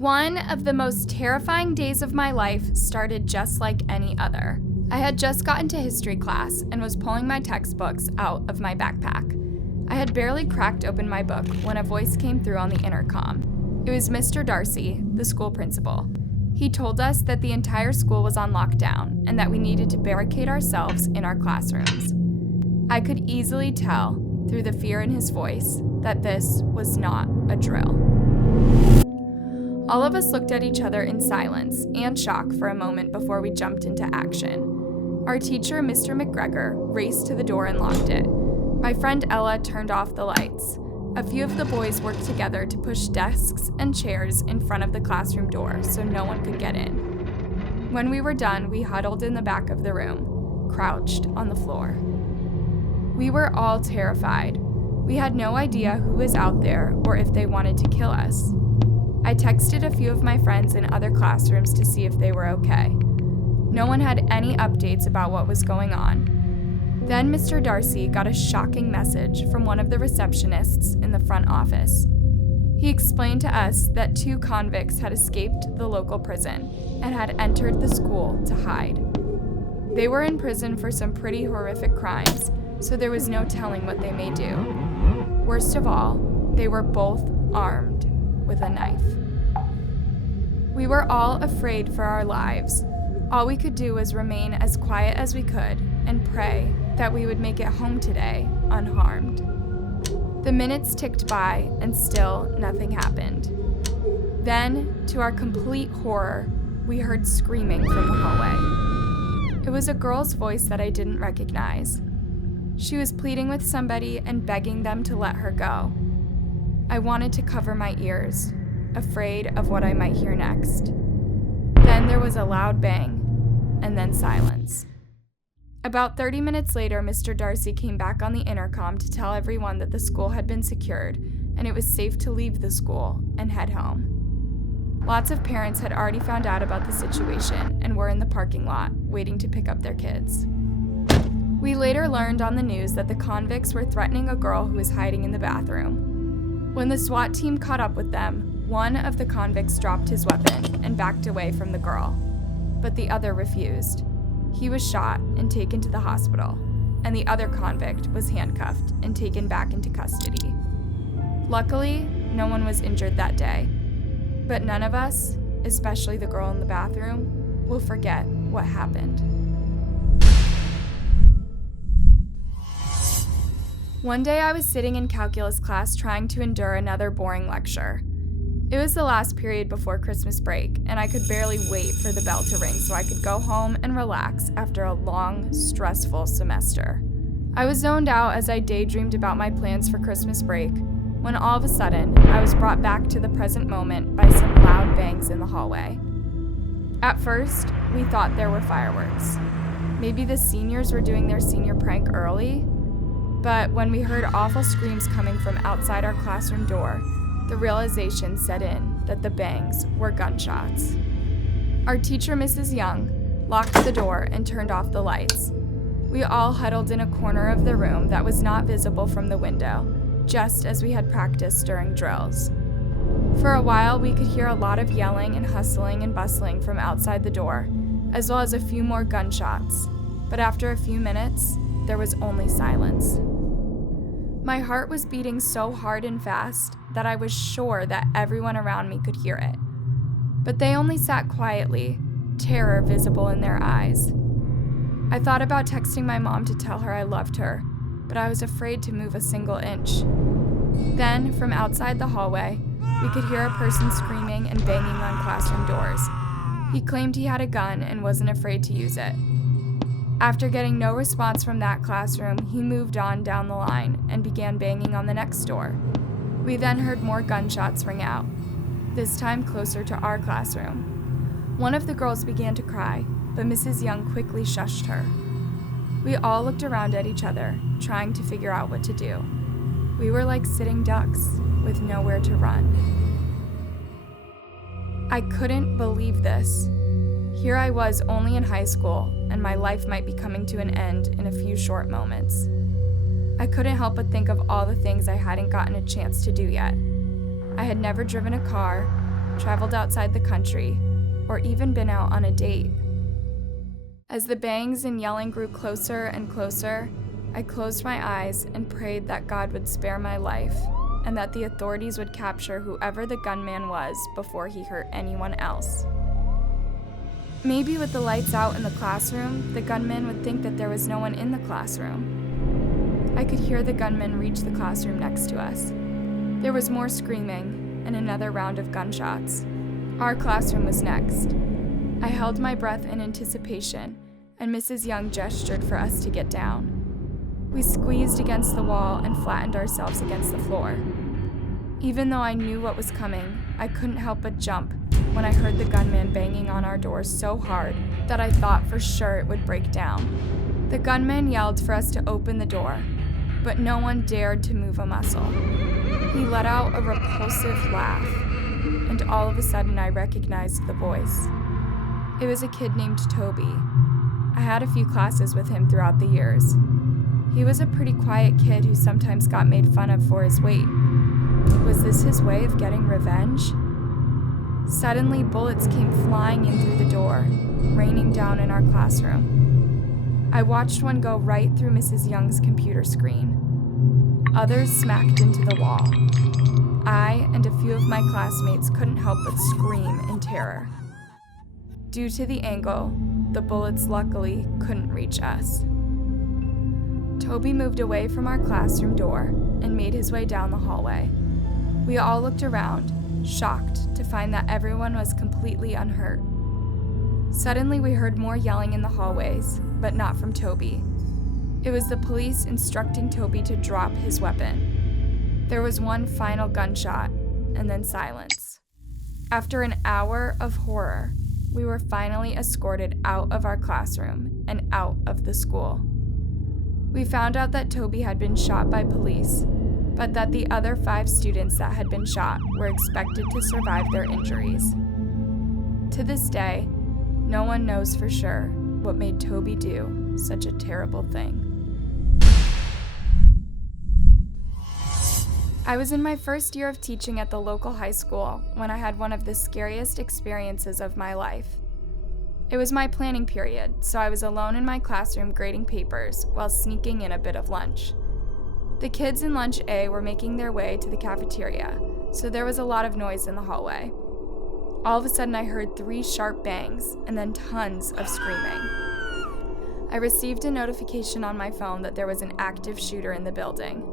One of the most terrifying days of my life started just like any other. I had just gotten to history class and was pulling my textbooks out of my backpack. I had barely cracked open my book when a voice came through on the intercom. It was Mr. Darcy, the school principal. He told us that the entire school was on lockdown and that we needed to barricade ourselves in our classrooms. I could easily tell, through the fear in his voice, that this was not a drill. All of us looked at each other in silence and shock for a moment before we jumped into action. Our teacher, Mr. McGregor, raced to the door and locked it. My friend Ella turned off the lights. A few of the boys worked together to push desks and chairs in front of the classroom door so no one could get in. When we were done, we huddled in the back of the room, crouched on the floor. We were all terrified. We had no idea who was out there or if they wanted to kill us. I texted a few of my friends in other classrooms to see if they were okay. No one had any updates about what was going on. Then Mr. Darcy got a shocking message from one of the receptionists in the front office. He explained to us that 2 convicts had escaped the local prison and had entered the school to hide. They were in prison for some pretty horrific crimes, so there was no telling what they may do. Worst of all, they were both armed with a knife. We were all afraid for our lives. All we could do was remain as quiet as we could and pray that we would make it home today unharmed. The minutes ticked by and still nothing happened. Then, to our complete horror, we heard screaming from the hallway. It was a girl's voice that I didn't recognize. She was pleading with somebody and begging them to let her go. I wanted to cover my ears, afraid of what I might hear next. Then there was a loud bang, and then silence. About 30 minutes later, Mr. Darcy came back on the intercom to tell everyone that the school had been secured and it was safe to leave the school and head home. Lots of parents had already found out about the situation and were in the parking lot waiting to pick up their kids. We later learned on the news that the convicts were threatening a girl who was hiding in the bathroom. When the SWAT team caught up with them, one of the convicts dropped his weapon and backed away from the girl, but the other refused. He was shot and taken to the hospital, and the other convict was handcuffed and taken back into custody. Luckily, no one was injured that day, but none of us, especially the girl in the bathroom, will forget what happened. One day I was sitting in calculus class trying to endure another boring lecture. It was the last period before Christmas break, and I could barely wait for the bell to ring so I could go home and relax after a long, stressful semester. I was zoned out as I daydreamed about my plans for Christmas break, when all of a sudden, I was brought back to the present moment by some loud bangs in the hallway. At first, we thought there were fireworks. Maybe the seniors were doing their senior prank early, but when we heard awful screams coming from outside our classroom door, the realization set in that the bangs were gunshots. Our teacher, Mrs. Young, locked the door and turned off the lights. We all huddled in a corner of the room that was not visible from the window, just as we had practiced during drills. For a while, we could hear a lot of yelling and hustling and bustling from outside the door, as well as a few more gunshots. But after a few minutes, there was only silence. My heart was beating so hard and fast that I was sure that everyone around me could hear it. But they only sat quietly, terror visible in their eyes. I thought about texting my mom to tell her I loved her, but I was afraid to move a single inch. Then, from outside the hallway, we could hear a person screaming and banging on classroom doors. He claimed he had a gun and wasn't afraid to use it. After getting no response from that classroom, he moved on down the line and began banging on the next door. We then heard more gunshots ring out, this time closer to our classroom. One of the girls began to cry, but Mrs. Young quickly shushed her. We all looked around at each other, trying to figure out what to do. We were like sitting ducks with nowhere to run. I couldn't believe this. Here I was only in high school, and my life might be coming to an end in a few short moments. I couldn't help but think of all the things I hadn't gotten a chance to do yet. I had never driven a car, traveled outside the country, or even been out on a date. As the bangs and yelling grew closer and closer, I closed my eyes and prayed that God would spare my life and that the authorities would capture whoever the gunman was before he hurt anyone else. Maybe with the lights out in the classroom, the gunman would think that there was no one in the classroom. I could hear the gunman reach the classroom next to us. There was more screaming and another round of gunshots. Our classroom was next. I held my breath in anticipation, and Mrs. Young gestured for us to get down. We squeezed against the wall and flattened ourselves against the floor. Even though I knew what was coming, I couldn't help but jump when I heard the gunman banging on our door so hard that I thought for sure it would break down. The gunman yelled for us to open the door, but no one dared to move a muscle. He let out a repulsive laugh, and all of a sudden I recognized the voice. It was a kid named Toby. I had a few classes with him throughout the years. He was a pretty quiet kid who sometimes got made fun of for his weight. Was this his way of getting revenge? Suddenly, bullets came flying in through the door, raining down in our classroom. I watched one go right through Mrs. Young's computer screen. Others smacked into the wall. I and a few of my classmates couldn't help but scream in terror. Due to the angle, the bullets luckily couldn't reach us. Toby moved away from our classroom door and made his way down the hallway. We all looked around, shocked to find that everyone was completely unhurt. Suddenly, we heard more yelling in the hallways, but not from Toby. It was the police instructing Toby to drop his weapon. There was one final gunshot, and then silence. After an hour of horror, we were finally escorted out of our classroom and out of the school. We found out that Toby had been shot by police, but that the other 5 students that had been shot were expected to survive their injuries. To this day, no one knows for sure what made Toby do such a terrible thing. I was in my first year of teaching at the local high school when I had one of the scariest experiences of my life. It was my planning period, so I was alone in my classroom grading papers while sneaking in a bit of lunch. The kids in lunch A were making their way to the cafeteria, so there was a lot of noise in the hallway. All of a sudden I heard 3 sharp bangs and then tons of screaming. I received a notification on my phone that there was an active shooter in the building.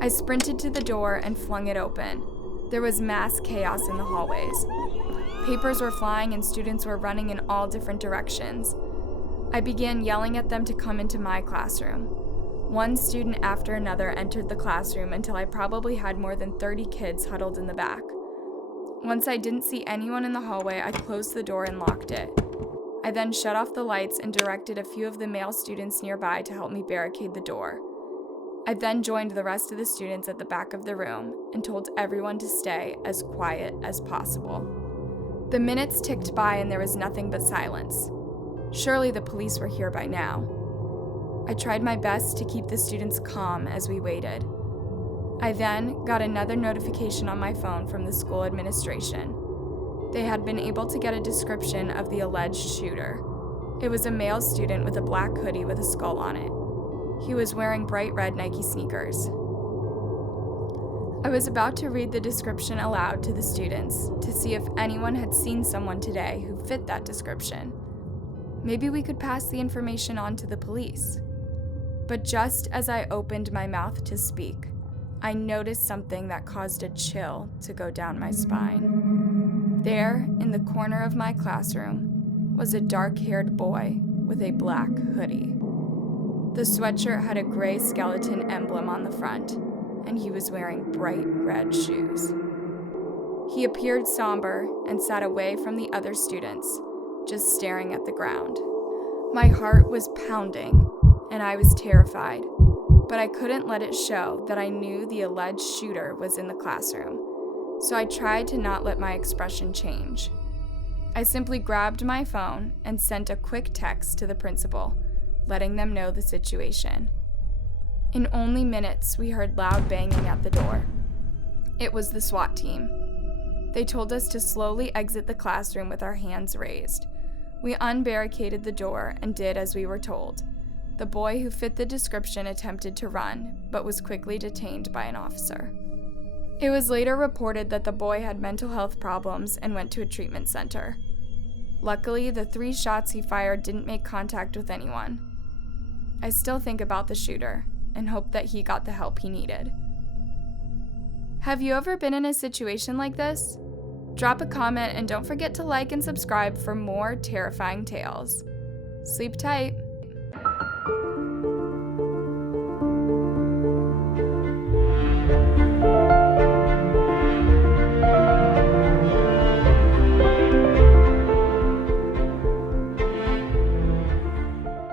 I sprinted to the door and flung it open. There was mass chaos in the hallways. Papers were flying and students were running in all different directions. I began yelling at them to come into my classroom. One student after another entered the classroom until I probably had more than 30 kids huddled in the back. Once I didn't see anyone in the hallway, I closed the door and locked it. I then shut off the lights and directed a few of the male students nearby to help me barricade the door. I then joined the rest of the students at the back of the room and told everyone to stay as quiet as possible. The minutes ticked by and there was nothing but silence. Surely the police were here by now. I tried my best to keep the students calm as we waited. I then got another notification on my phone from the school administration. They had been able to get a description of the alleged shooter. It was a male student with a black hoodie with a skull on it. He was wearing bright red Nike sneakers. I was about to read the description aloud to the students to see if anyone had seen someone today who fit that description. Maybe we could pass the information on to the police. But just as I opened my mouth to speak, I noticed something that caused a chill to go down my spine. There, in the corner of my classroom, was a dark-haired boy with a black hoodie. The sweatshirt had a gray skeleton emblem on the front, and he was wearing bright red shoes. He appeared somber and sat away from the other students, just staring at the ground. My heart was pounding, and I was terrified, but I couldn't let it show that I knew the alleged shooter was in the classroom, so I tried to not let my expression change. I simply grabbed my phone and sent a quick text to the principal, letting them know the situation. In only minutes, we heard loud banging at the door. It was the SWAT team. They told us to slowly exit the classroom with our hands raised. We unbarricaded the door and did as we were told. The boy who fit the description attempted to run, but was quickly detained by an officer. It was later reported that the boy had mental health problems and went to a treatment center. Luckily, the 3 shots he fired didn't make contact with anyone. I still think about the shooter and hope that he got the help he needed. Have you ever been in a situation like this? Drop a comment and don't forget to like and subscribe for more terrifying tales. Sleep tight.